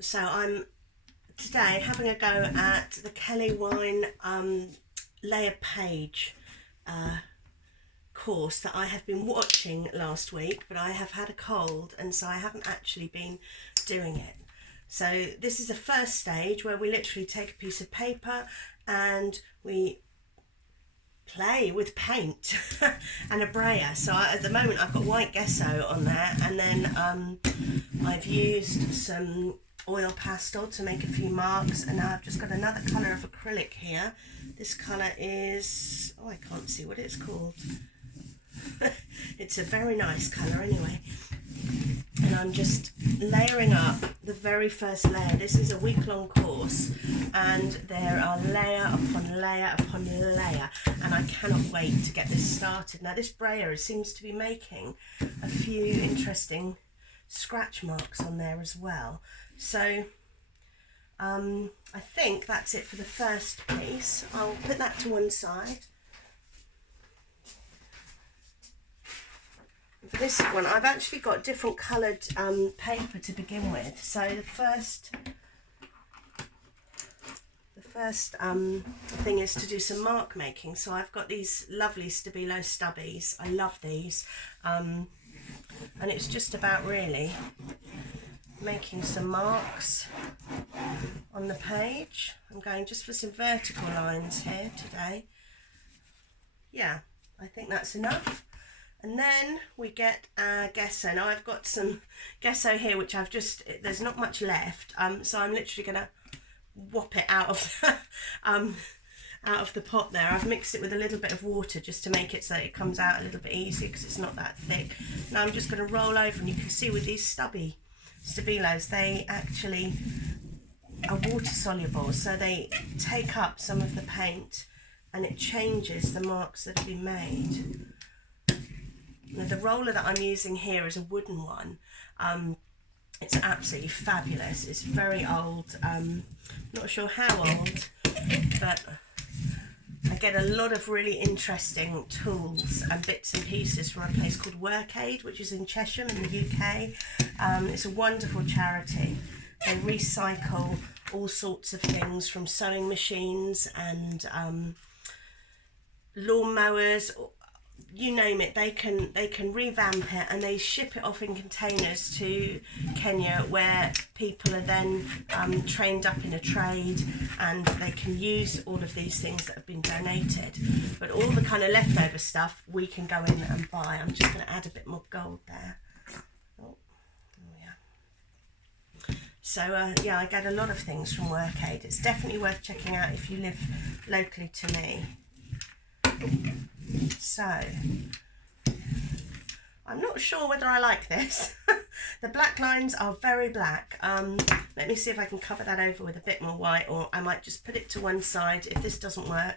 So I'm today having a go at the Kellee Wynne layer page course that I have been watching last week, but I have had a cold and so I haven't actually been doing it. So this is the first stage where we literally take a piece of paper and we play with paint and a brayer. So at the moment I've got white gesso on there, and then I've used some oil pastel to make a few marks, and now I've just got another colour of acrylic here. This colour is, oh, I can't see what it's called. It's a very nice colour anyway. And I'm just layering up the very first layer. This is a week-long course and there are layer upon layer upon layer, and I cannot wait to get this started. Now this brayer seems to be making a few interesting scratch marks on there as well. So I think that's it for the first piece. I'll put that to one side. For this one, I've actually got different coloured paper to begin with. So the first thing is to do some mark making. So I've got these lovely Stabilo stubbies. I love these, and it's just about really making some marks on the page. I'm going just for some vertical lines here today. Yeah, I think that's enough. And then we get our gesso. Now I've got some gesso here which I've just, there's not much left, so I'm literally going to whop it out of the pot there. I've mixed it with a little bit of water just to make it so it comes out a little bit easier because it's not that thick. Now I'm just going to roll over, and you can see with these Stabilos, they actually are water soluble, so they take up some of the paint and it changes the marks that have been made. Now the roller that I'm using here is a wooden one. It's absolutely fabulous. It's very old, not sure how old, but I get a lot of really interesting tools and bits and pieces from a place called Workaid, which is in Chesham in the UK. It's a wonderful charity. They recycle all sorts of things from sewing machines and lawn mowers, you name it. They can revamp it, and they ship it off in containers to Kenya, where people are then trained up in a trade, and they can use all of these things that have been donated. But all the kind of leftover stuff we can go in and buy. I'm just going to add a bit more gold there. Oh, yeah. So yeah, I get a lot of things from Workaid. It's definitely worth checking out if you live locally to me. So I'm not sure whether I like this. The black lines are very black. Let me see if I can cover that over with a bit more white, or I might just put it to one side if this doesn't work,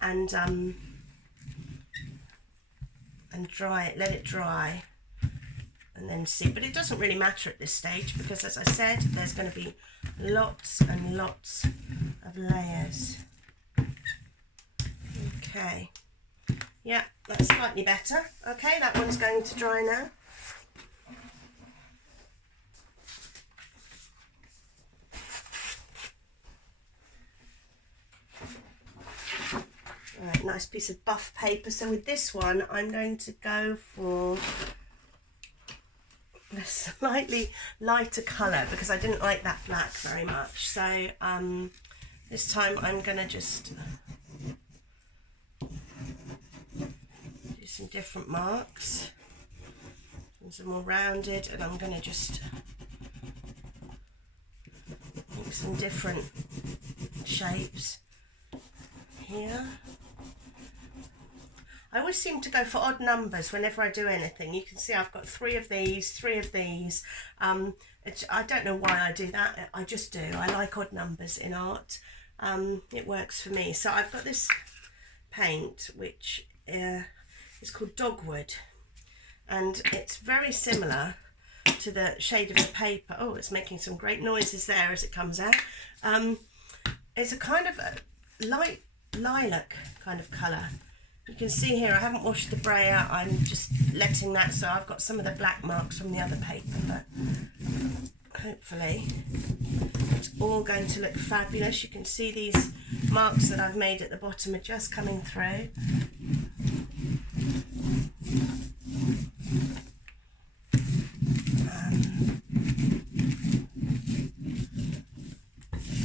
and dry it, let it dry, and then see. But it doesn't really matter at this stage because, as I said, there's going to be lots and lots of layers. Okay. Yeah, that's slightly better. Okay, that one's going to dry now. Right, nice piece of buff paper. So with this one, I'm going to go for a slightly lighter colour because I didn't like that black very much. So this time I'm going to just some different marks, some more rounded, and I'm going to just make some different shapes here. I always seem to go for odd numbers whenever I do anything. You can see I've got three of these. I don't know why I do that, I just do. I like odd numbers in art. It works for me. So I've got this paint which it's called Dogwood, and it's very similar to the shade of the paper. Oh, it's making some great noises there as it comes out. It's a kind of a light lilac kind of colour. You can see here I haven't washed the brayer, I'm just letting that, so I've got some of the black marks from the other paper, but hopefully it's all going to look fabulous. You can see these marks that I've made at the bottom are just coming through.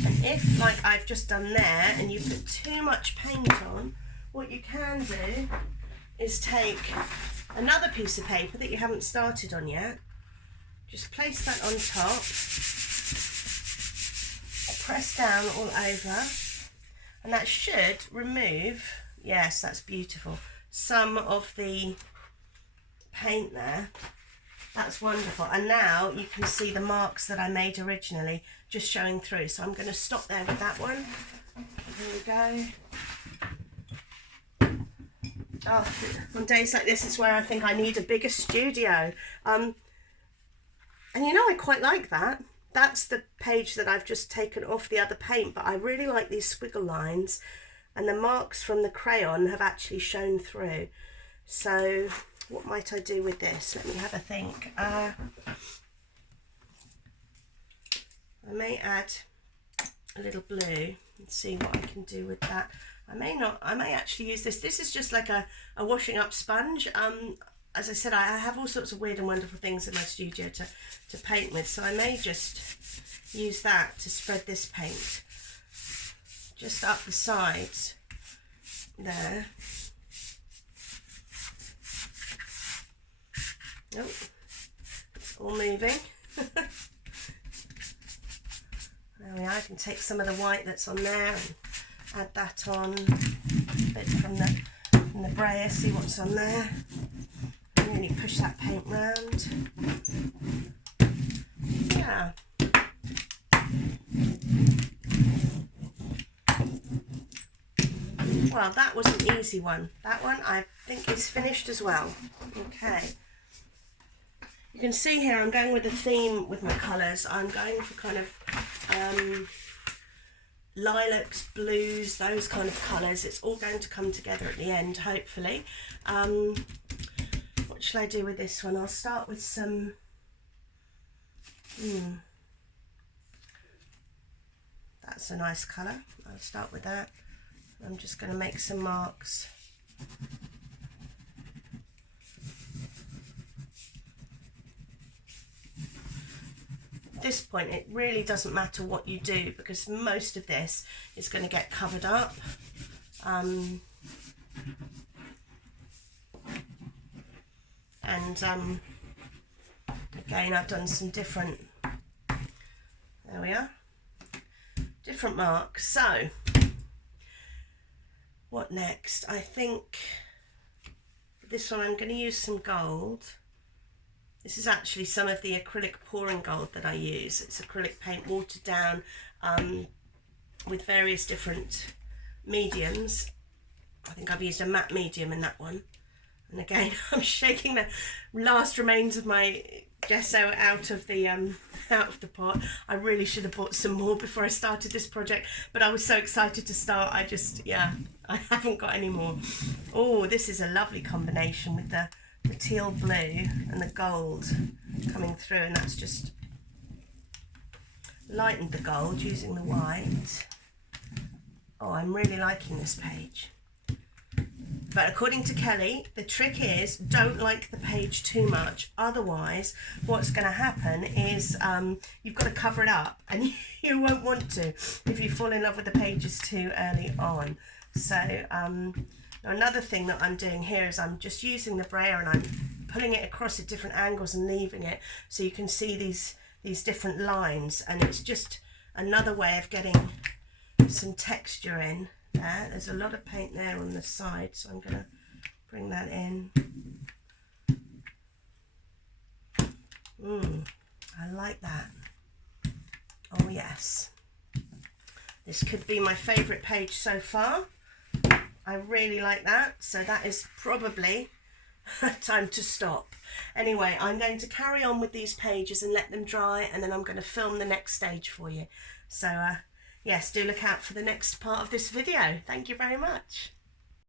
And if, like I've just done there, and you put too much paint on, what you can do is take another piece of paper that you haven't started on yet, just place that on top, press down all over, and that should remove, yes, that's beautiful, some of the paint there. That's wonderful. And now you can see the marks that I made originally just showing through. So I'm going to stop there with that one. Here we go. Oh, on days like this is where I think I need a bigger studio. And you know, I quite like that. That's the page that I've just taken off the other paint, but I really like these squiggle lines, and the marks from the crayon have actually shown through. So what might I do with this? Let me have a think. I may add a little blue and see what I can do with that. I may actually use this. This is just like a washing up sponge. As I said, I have all sorts of weird and wonderful things in my studio to paint with, so I may just use that to spread this paint just up the sides there. Nope, it's all moving. There we are. I can take some of the white that's on there and add that on, a bit from the brayer, see what's on there. Really push that paint round. Yeah. Well, that was an easy one. That one I think is finished as well. Okay. You can see here I'm going with a theme with my colours. I'm going for kind of lilacs, blues, those kind of colours. It's all going to come together at the end, hopefully. What shall I do with this one? I'll start with some that's a nice colour. I'll start with that. I'm just going to make some marks. At this point it really doesn't matter what you do, because most of this is going to get covered up. Again, I've done some different, there we are, different marks. So what next? I think this one I'm going to use some gold. This is actually some of the acrylic pouring gold that I use. It's acrylic paint watered down with various different mediums. I think I've used a matte medium in that one. And again, I'm shaking the last remains of my gesso out of the pot. I really should have bought some more before I started this project, but I was so excited to start. I haven't got any more. Oh, this is a lovely combination with the teal blue and the gold coming through, and that's just lightened the gold using the white. Oh, I'm really liking this page. But according to Kelly, the trick is don't like the page too much. Otherwise, what's going to happen is you've got to cover it up, and you won't want to if you fall in love with the pages too early on. So another thing that I'm doing here is I'm just using the brayer and I'm pulling it across at different angles and leaving it so you can see these different lines, and it's just another way of getting some texture in. There's a lot of paint there on the side, so I'm going to bring that in. I like that. Oh yes, this could be my favourite page so far. I really like that, so that is probably time to stop. Anyway, I'm going to carry on with these pages and let them dry, and then I'm going to film the next stage for you. So yes, do look out for the next part of this video. Thank you very much.